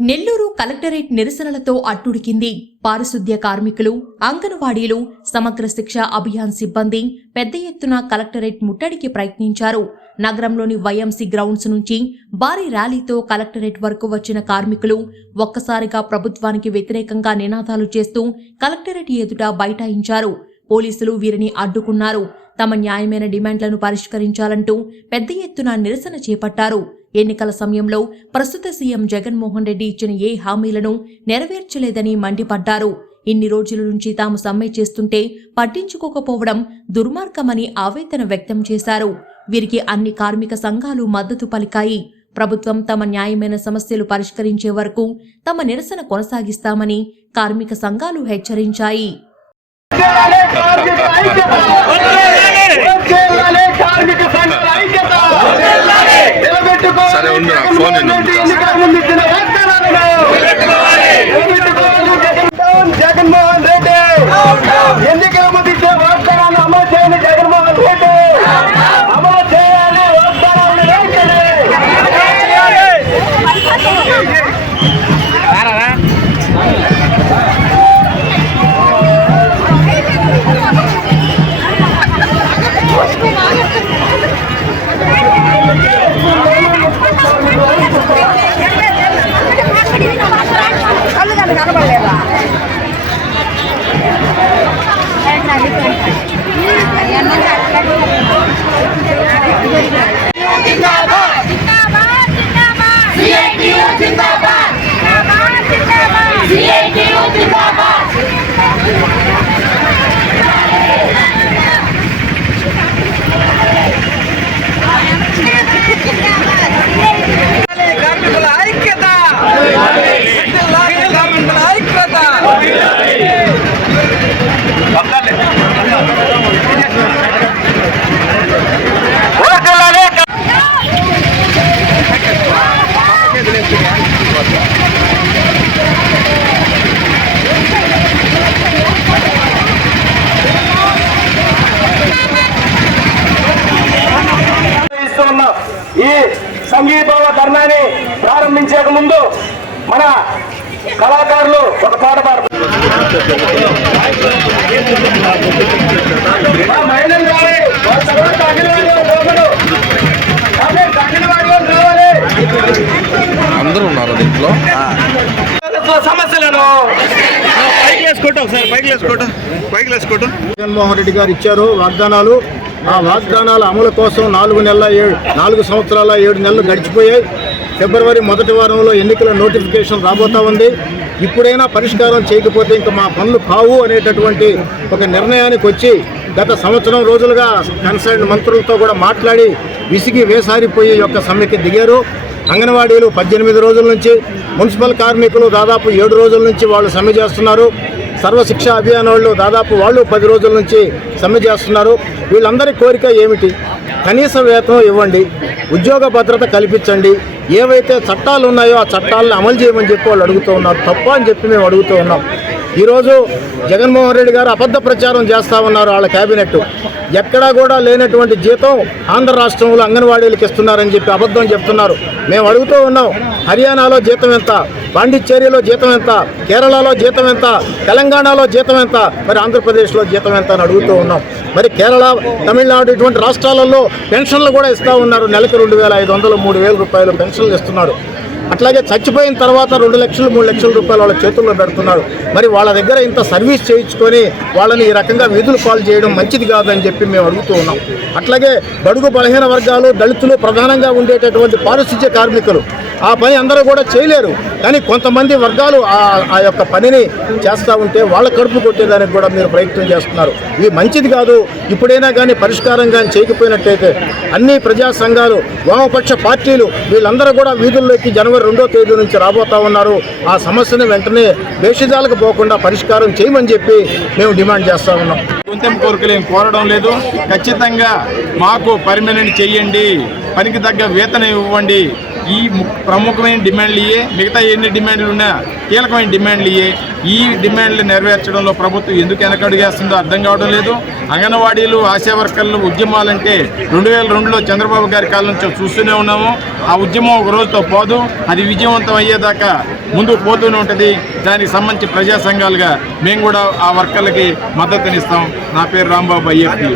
Nellore collectorate నిరసనలతో అట్టుడికింది. పారిశుద్ధ్య కార్మికులు అంగన్వాడీలు సమగ్ర శిక్ష అభియాన్ సిబ్బంది పెద్ద ఎత్తున కలెక్టరేట్ ముట్టడికి ప్రయత్నించారు. నగరంలోని వైఎంసీ గ్రౌండ్స్ నుంచి భారీ ర్యాలీతో కలెక్టరేట్ వరకు వచ్చిన కార్మికులు ఒక్కసారిగా ప్రభుత్వానికి వ్యతిరేకంగా నినాదాలు చేస్తూ కలెక్టరేట్ ఎదుట బైఠాయించారు. పోలీసులు వీరిని అడ్డుకున్నారు. తమ న్యాయమైన డిమాండ్లను పరిష్కరించాలంటూ పెద్ద ఎత్తున నిరసన చేపట్టారు. ఎన్నికల సమయంలో ప్రస్తుత సీఎం జగన్మోహన్ రెడ్డి ఇచ్చిన ఏ హామీలను నెరవేర్చలేదని మండిపడ్డారు. ఇన్ని రోజుల నుంచి తాము సమ్మె చేస్తుంటే పట్టించుకోకపోవడం దుర్మార్గమని ఆవేదన వ్యక్తం చేశారు. వీరికి అన్ని కార్మిక సంఘాలు మద్దతు పలికాయి. ప్రభుత్వం తమ న్యాయమైన సమస్యలు పరిష్కరించే వరకు తమ నిరసన కొనసాగిస్తామని కార్మిక సంఘాలు హెచ్చరించాయి. కార్మిక ఐక్యత సరే, ఉండు, నా ఫోన్ జగన్మోహన్ రెడ్డి. ఎన్నికల ఈ సంగీతోవ ధర్నాన్ని ప్రారంభించక ముందు మన కళాకారులు ఒక పాట పాడతారు మా మహిళలు రావాలి. దీంట్లో? సమస్యలను? పైకి వేసుకోవటం ఒకసారి పైకి వేసుకోవటం పైకి వేసుకోవటం జగన్మోహన్ రెడ్డి గారు ఇచ్చారు వాగ్దానాలు. ఆ వాగ్దానాల అమలు కోసం నాలుగు నెలల ఏడు నాలుగు సంవత్సరాల ఏడు నెలలు గడిచిపోయాయి. ఫిబ్రవరి మొదటి వారంలో ఎన్నికల నోటిఫికేషన్ రాబోతా ఉంది. ఇప్పుడైనా పరిష్కారం చేయకపోతే ఇంకా మా పనులు కావు అనేటటువంటి ఒక నిర్ణయానికి వచ్చి గత సంవత్సరం రోజులుగా కన్సర్న్ మంత్రులతో కూడా మాట్లాడి విసిగి వేసారిపోయి యొక్క సమ్మెకి దిగారు. అంగన్వాడీలు పద్దెనిమిది రోజుల నుంచి మున్సిపల్ కార్మికులు దాదాపు ఏడు రోజుల నుంచి వాళ్ళు సమ్మె చేస్తున్నారు. సర్వశిక్ష అభియాన్ వాళ్ళు దాదాపు వాళ్ళు పది రోజుల నుంచి సమ్మె చేస్తున్నారు. వీళ్ళందరి కోరిక ఏమిటి? కనీస వేతనం ఇవ్వండి ఉద్యోగ భద్రత కల్పించండి. ఏవైతే చట్టాలు ఉన్నాయో ఆ చట్టాలను అమలు చేయమని చెప్పి వాళ్ళు అడుగుతూ ఉన్నారు. తప్ప అని చెప్పి మేము అడుగుతూ ఉన్నాం. ఈరోజు జగన్మోహన్ రెడ్డి గారు అబద్ధ ప్రచారం చేస్తా ఉన్నారు వాళ్ళ కేబినెట్ ఎక్కడా కూడా లేనటువంటి జీతం ఆంధ్ర రాష్ట్రంలో అంగన్వాడీలకు ఇస్తున్నారని చెప్పి అబద్ధం చెప్తున్నారు. మేము అడుగుతూ ఉన్నాం హర్యానాలో జీతం ఎంత? పాండిచ్చేరిలో జీతం ఎంత? కేరళలో జీతం ఎంత? తెలంగాణలో జీతం ఎంత? మరి ఆంధ్రప్రదేశ్లో జీతం ఎంత అని అడుగుతూ ఉన్నాం. మరి కేరళ తమిళనాడు ఇటువంటి రాష్ట్రాలలో పెన్షన్లు కూడా ఇస్తూ ఉన్నారు. నెలకు రెండు వేల ఐదు వందలు మూడు వేల రూపాయలు పెన్షన్లు ఇస్తున్నారు. అట్లాగే చచ్చిపోయిన తర్వాత రెండు లక్షలు మూడు లక్షల రూపాయలు వాళ్ళ చేతుల్లో పెడుతున్నారు మరి వాళ్ళ దగ్గర ఇంత సర్వీస్ చేయించుకొని వాళ్ళని ఈ రకంగా విధులు పాలు చేయడం మంచిది కాదని చెప్పి మేము అడుగుతూ ఉన్నాం. అట్లాగే బడుగు బలహీన వర్గాలు దళితులు ప్రధానంగా ఉండేటటువంటి పారిశుధ్య కార్మికులు. ఆ పని అందరూ కూడా చేయలేరు. కానీ కొంతమంది వర్గాలు ఆ ఆ యొక్క పనిని చేస్తూ ఉంటే వాళ్ళ కడుపు కొట్టేదానికి కూడా మీరు ప్రయత్నం చేస్తున్నారు. ఇది మంచిది కాదు. ఇప్పుడైనా కానీ పరిష్కారం కానీ చేయకపోయినట్టయితే అన్ని ప్రజా సంఘాలు వామపక్ష పార్టీలు వీళ్ళందరూ కూడా వీధుల్లోకి జనవరి రెండో తేదీ నుంచి రాబోతా ఉన్నారు. ఆ సమస్యను వెంటనే భేషజాలకు పోకుండా పరిష్కారం చేయమని చెప్పి మేము డిమాండ్ చేస్తా ఉన్నాం. గుంతెం కోరికలు ఏం కోరడం లేదు. ఖచ్చితంగా మాకు పర్మనెంట్ చెయ్యండి. పనికి తగ్గ వేతనం ఇవ్వండి. ఈ ము- ప్రముఖమైన డిమాండ్లు ఇయే మిగతా ఎన్ని డిమాండ్లు ఉన్నా కీలకమైన డిమాండ్లు ఇయే ఈ డిమాండ్లు నెరవేర్చడంలో ప్రభుత్వం ఎందుకు వెనకడుగేస్తుందో అర్థం కావడం లేదు. అంగన్వాడీలు ఆశా వర్కర్లు ఉద్యమాలంటే రెండు వేల రెండులో చంద్రబాబు గారి కాలం నుంచి చూస్తూనే ఉన్నాము. ఆ ఉద్యమం ఒక రోజుతో పోదు. అది విజయవంతం అయ్యేదాకా ముందుకు పోతూనే ఉంటుంది. దానికి సంబంధించి ప్రజా సంఘాలుగా మేము కూడా ఆ వర్కర్లకి మద్దతునిస్తాం. నా పేరు రాంబాబు అయ్యప్పి.